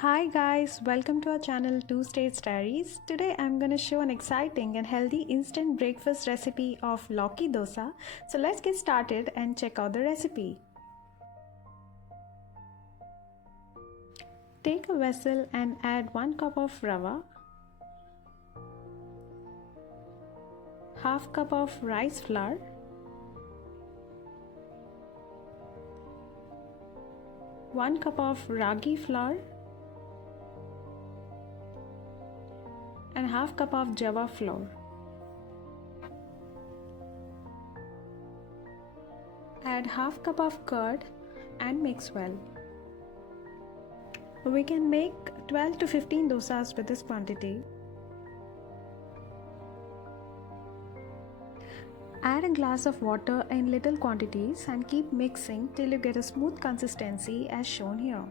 Hi guys, welcome to our channel 2 States Diaries. Today I'm going to show an exciting and healthy instant breakfast recipe of Lauki dosa. So let's get started and check out the recipe. Take a vessel and add 1 cup of rava, half cup of rice flour, 1 cup of ragi flour and half cup of Jowar flour. Add half cup of curd and mix well. We can make 12 to 15 dosas with this quantity. Add a glass of water in little quantities and keep mixing till you get a smooth consistency as shown here.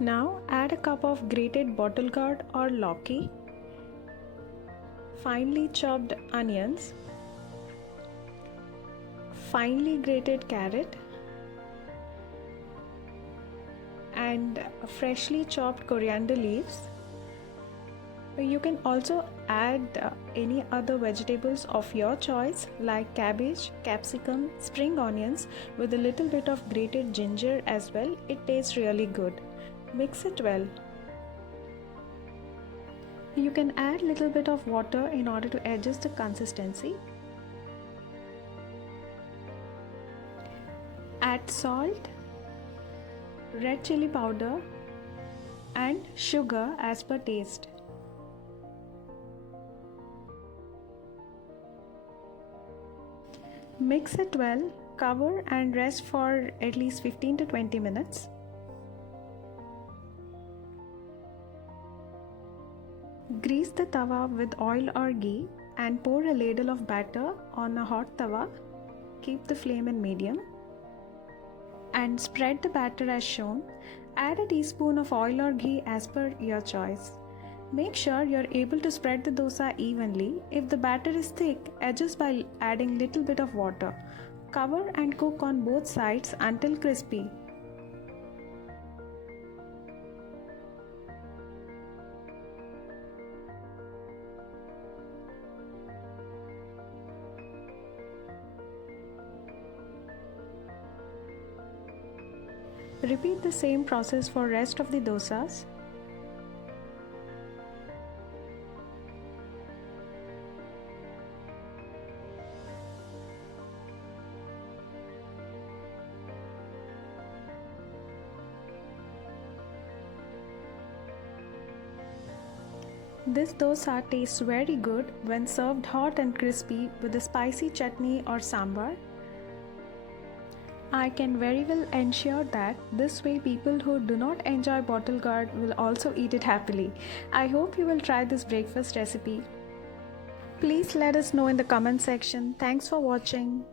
Now add a cup of grated BottleGourd or Lauki, finely chopped onions, finely grated carrot and freshly chopped coriander leaves. You can also add any other vegetables of your choice like cabbage, capsicum, spring onions with a little bit of grated ginger as well. It tastes really good. Mix it well. You can add little bit of water in order to adjust the consistency. Add salt, red chili powder and sugar as per taste. Mix it well, cover and rest for at least 15 to 20 minutes. Grease the tawa with oil or ghee and pour a ladle of batter on a hot tawa. Keep the flame in medium and spread the batter as shown. Add a teaspoon of oil or ghee as per your choice. Make sure you are able to spread the dosa evenly. If the batter is thick, adjust by adding little bit of water. Cover and cook on both sides until crispy. Repeat the same process for rest of the dosas. This dosa tastes very good when served hot and crispy with a spicy chutney or sambar. I can very well ensure that this way people who do not enjoy BottleGourd will also eat it happily. I hope you will try this breakfast recipe. Please let us know in the comment section. Thanks for watching.